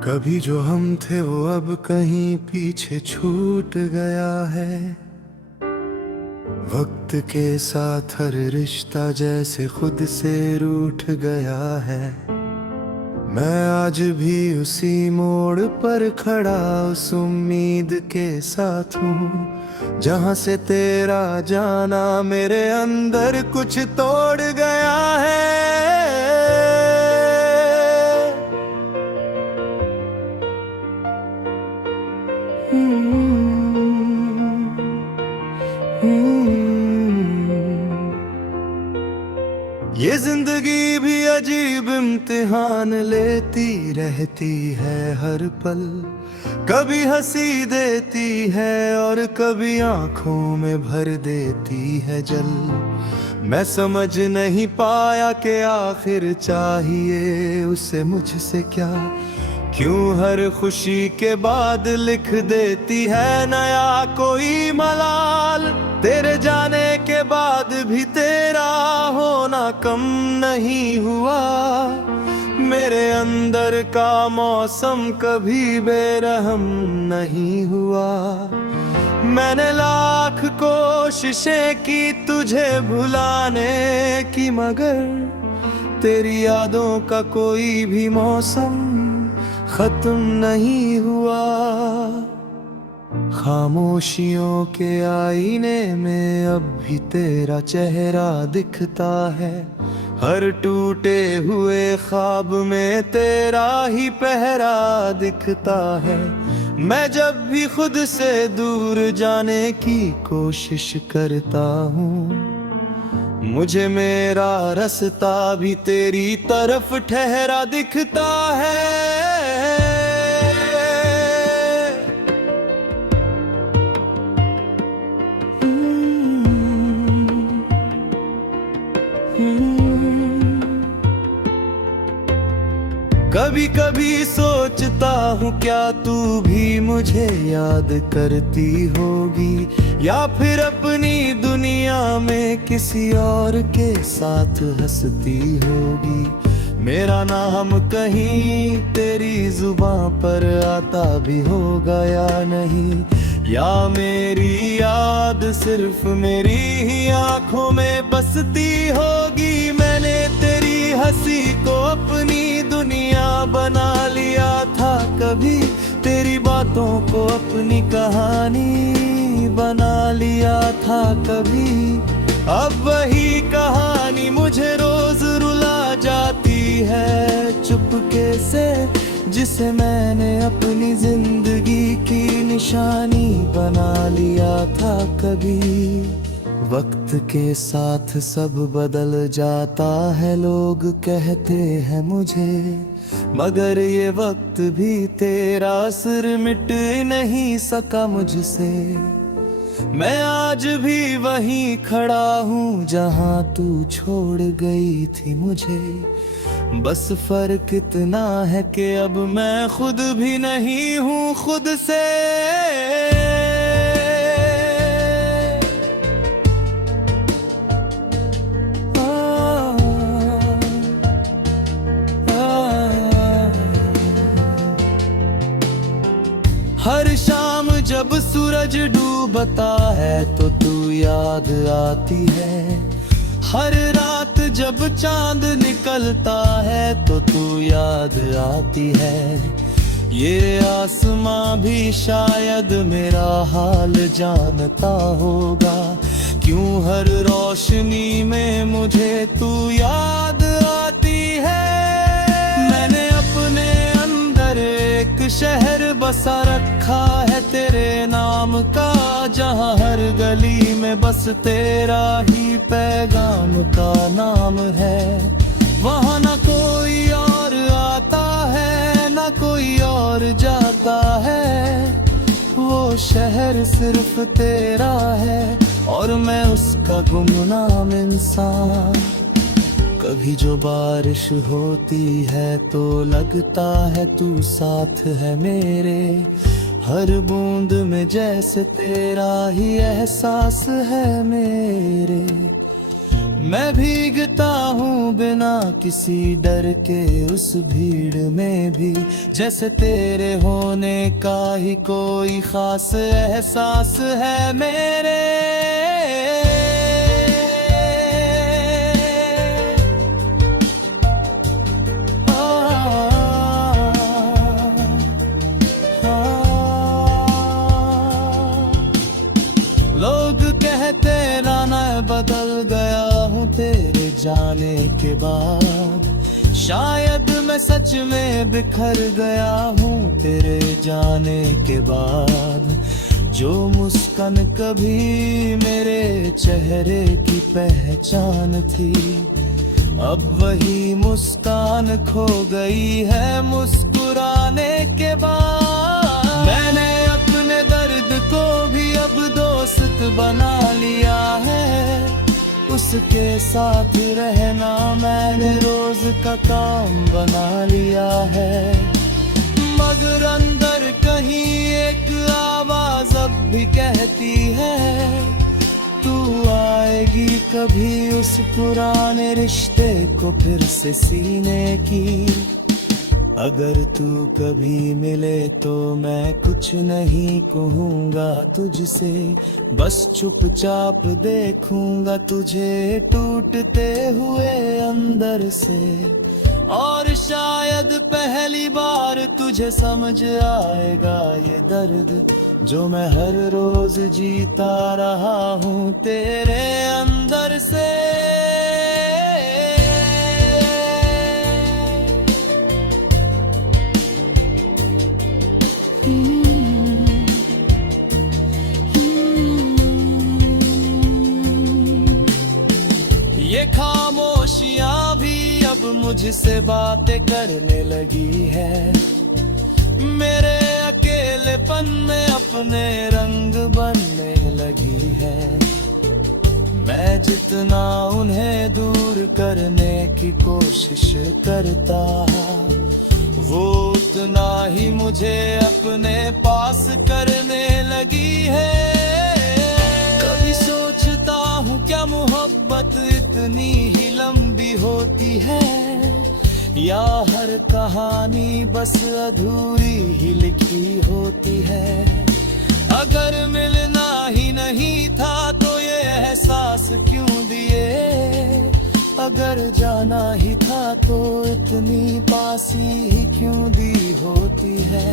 कभी जो हम थे वो अब कहीं पीछे छूट गया है। वक्त के साथ हर रिश्ता जैसे खुद से रूठ गया है। मैं आज भी उसी मोड़ पर खड़ा उस उम्मीद के साथ हूँ, जहाँ से तेरा जाना मेरे अंदर कुछ तोड़ गया है। ये जिंदगी भी अजीब इम्तिहान लेती रहती है हर पल। कभी हंसी देती है और कभी आंखों में भर देती है जल। मैं समझ नहीं पाया कि आखिर चाहिए उसे मुझसे क्या। क्यों हर खुशी के बाद लिख देती है नया कोई मलाल। तेरे जाने के बाद भी तेरा होना कम नहीं हुआ। मेरे अंदर का मौसम कभी बेरहम नहीं हुआ। मैंने लाख कोशिशें की तुझे भुलाने की, मगर तेरी यादों का कोई भी मौसम खत्म नहीं हुआ। खामोशियों के आईने में अब भी तेरा चेहरा दिखता है। हर टूटे हुए ख्वाब में तेरा ही पहरा दिखता है। मैं जब भी खुद से दूर जाने की कोशिश करता हूँ, मुझे मेरा रास्ता भी तेरी तरफ ठहरा दिखता है। कभी कभी सोचता हूँ क्या तू भी मुझे याद करती होगी, या फिर अपनी दुनिया में किसी और के साथ हंसती होगी। मेरा नाम कहीं तेरी जुबां पर आता भी होगा या नहीं, या मेरी याद सिर्फ मेरी ही आंखों में बसती होगी। मैंने तेरी हंसी को अपनी दुनिया बना लिया था कभी, तेरी बातों को अपनी कहानी बना लिया था कभी। अब वही कहानी मुझे रोज रुला जाती है चुपके से, जिसे मैंने अपनी जिंदगी की निशानी बना लिया था कभी। वक्त के साथ सब बदल जाता है लोग कहते हैं मुझे, मगर ये वक्त भी तेरा असर मिट नहीं सका मुझसे। मैं आज भी वहीं खड़ा हूँ जहाँ तू छोड़ गई थी मुझे। बस फर्क इतना है कि अब मैं खुद भी नहीं हूँ खुद से। हर शाम जब सूरज डूबता है तो तू याद आती है। हर रात जब चांद निकलता है तो तू याद आती है। ये आसमां भी शायद मेरा हाल जानता होगा, क्यों हर रोशनी में मुझे तू याद आती है। मैंने अपने अंदर एक शहर बसा रखा है तेरे नाम का, जहाँ हर गली में बस तेरा ही पैगाम का नाम है। वहाँ न कोई और आता है न कोई और जाता है, वो शहर सिर्फ तेरा है और मैं उसका गुमनाम इंसान। कभी जो बारिश होती है तो लगता है तू साथ है मेरे, हर बूंद में जैसे तेरा ही एहसास है मेरे। मैं भीगता हूँ बिना किसी डर के उस भीड़ में भी, जैसे तेरे होने का ही कोई खास एहसास है मेरे। लोग कहते ना मैं बदल गया हूँ तेरे जाने के बाद, शायद मैं सच में बिखर गया हूँ तेरे जाने के बाद। जो मुस्कान कभी मेरे चेहरे की पहचान थी, अब वही मुस्कान खो गई है मुस्कुराने के बाद। मैंने अपने दर्द को भी अब दोस्त बना लिया है, उसके साथ रहना मैंने रोज का काम बना लिया है। मगर अंदर कहीं एक आवाज अब भी कहती है, तू आएगी कभी उस पुराने रिश्ते को फिर से सीने की। अगर तू कभी मिले तो मैं कुछ नहीं कहूँगा तुझसे, बस चुपचाप देखूंगा तुझे टूटते हुए अंदर से। और शायद पहली बार तुझे समझ आएगा ये दर्द, जो मैं हर रोज जीता रहा हूँ तेरे अंदर से। ये खामोशियां भी अब मुझसे बातें करने लगी है, मेरे अकेलेपन में अपने रंग बनने लगी है। मैं जितना उन्हें दूर करने की कोशिश करता, वो उतना ही मुझे अपने पास करने लगी है। कभी सोचता हूँ क्या मोहब्बत इतनी ही लंबी होती है, या हर कहानी बस अधूरी ही लिखी होती है। अगर मिलना ही नहीं था तो ये एहसास क्यों दिए, अगर जाना ही था तो इतनी पासी ही क्यों दी होती है।